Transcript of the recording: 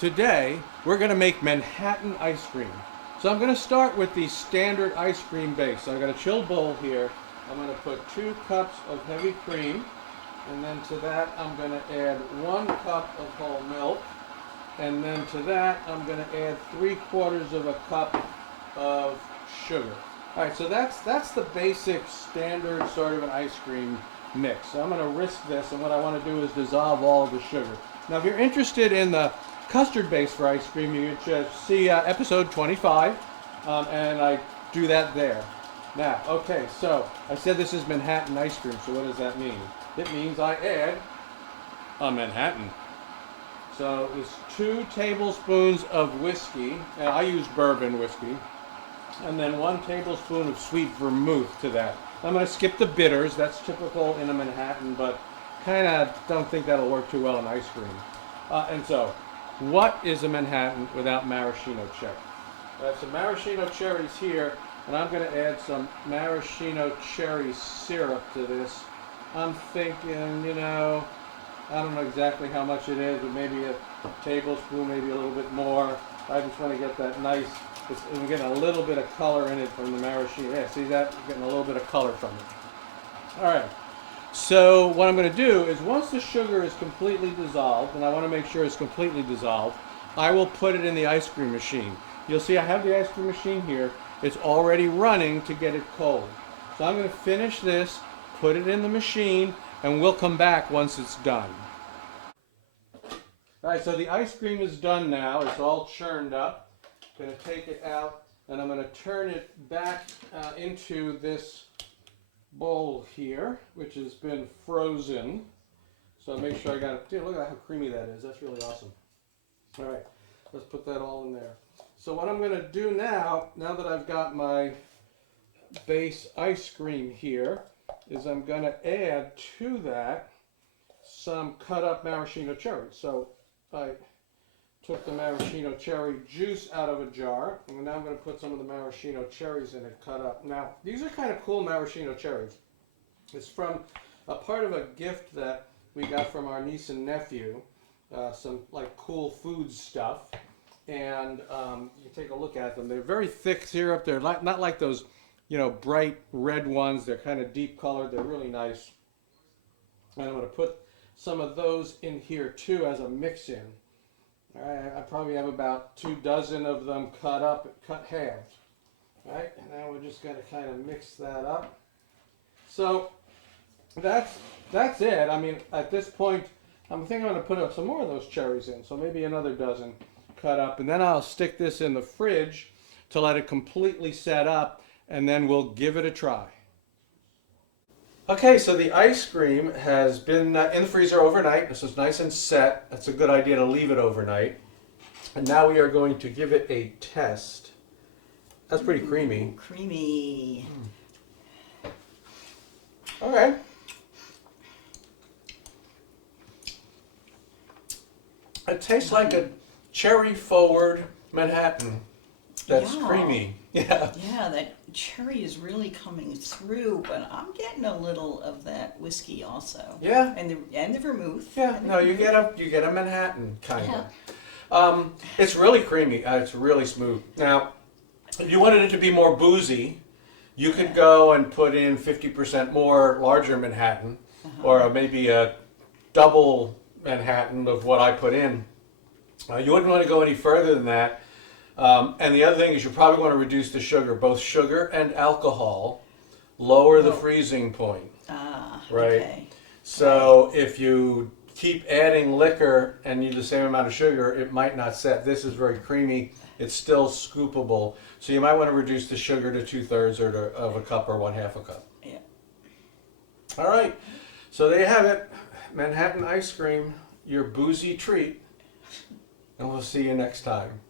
Today, we're going to make Manhattan ice cream. So I'm going to start with the standard ice cream base. So I've got a chilled bowl here. I'm going to put 2 cups of heavy cream. And then to that, I'm going to add 1 cup of whole milk. And then to that, I'm going to add 3/4 of a cup of sugar. All right, so that's the basic standard sort of an ice cream mix. So I'm going to whisk this, and what I want to do is dissolve all of the sugar. Now, if you're interested in the custard base for ice cream, you should see episode 25, and I do that there. Now, okay, so I said this is Manhattan ice cream, so what does that mean? It means I add a Manhattan. So it's 2 tablespoons of whiskey, and I use bourbon whiskey, and then 1 tablespoon of sweet vermouth to that. I'm going to skip the bitters. That's typical in a Manhattan, but kind of don't think that'll work too well in ice cream. And so, what is a Manhattan without maraschino cherry? I have some maraschino cherries here, and I'm going to add some maraschino cherry syrup to this. I'm thinking, I don't know exactly how much it is, but maybe a tablespoon, maybe a little bit more. I just want to get that nice, I'm getting a little bit of color in it from the maraschino. Yeah, see that? I'm getting a little bit of color from it. All right. So what I'm going to do is once the sugar is completely dissolved, and I want to make sure it's completely dissolved, I will put it in the ice cream machine. You'll see I have the ice cream machine here. It's already running to get it cold. So I'm going to finish this, put it in the machine, and we'll come back once it's done. All right, so the ice cream is done now. It's all churned up. I'm going to take it out, and I'm going to turn it back into this bowl here, which has been frozen. So make sure I got it. Dude, look at how creamy that is. That's really awesome. All right, let's put that all in there. So what I'm going to do now that I've got my base ice cream here, is I'm going to add to that some cut up maraschino cherries. So I took the maraschino cherry juice out of a jar, and now I'm going to put some of the maraschino cherries in it cut up. Now, these are kind of cool maraschino cherries. It's from a part of a gift that we got from our niece and nephew, some like cool food stuff, and you take a look at them. They're very thick syrup. They're not like those, bright red ones. They're kind of deep colored. They're really nice. And I'm going to put some of those in here too as a mix-in. All right, I probably have about 2 dozen of them cut up, cut halved. All right, and now we're just going to kind of mix that up. So that's it. I mean, at this point, I'm thinking I'm going to put up some more of those cherries in, so maybe another dozen cut up, and then I'll stick this in the fridge to let it completely set up, and then we'll give it a try. Okay, so the ice cream has been in the freezer overnight. This is nice and set. That's a good idea to leave it overnight. And now we are going to give it a test. That's pretty creamy. Ooh, creamy. Okay. It tastes like a cherry-forward Manhattan. That's creamy. Yeah. Yeah, that cherry is really coming through, but I'm getting a little of that whiskey also. Yeah. And the vermouth. Yeah. No, you get a Manhattan kind of. It's really creamy. It's really smooth. Now, if you wanted it to be more boozy, you could go and put in 50% more larger Manhattan, or maybe a double Manhattan of what I put in. You wouldn't want to go any further than that. And the other thing is you probably want to reduce the sugar. Both sugar and alcohol lower the freezing point. Right? Okay. So if you keep adding liquor and use the same amount of sugar, it might not set. This is very creamy. It's still scoopable. So you might want to reduce the sugar to 2/3 of a cup or 1/2 a cup. Yeah. All right. So there you have it. Manhattan ice cream, your boozy treat. And we'll see you next time.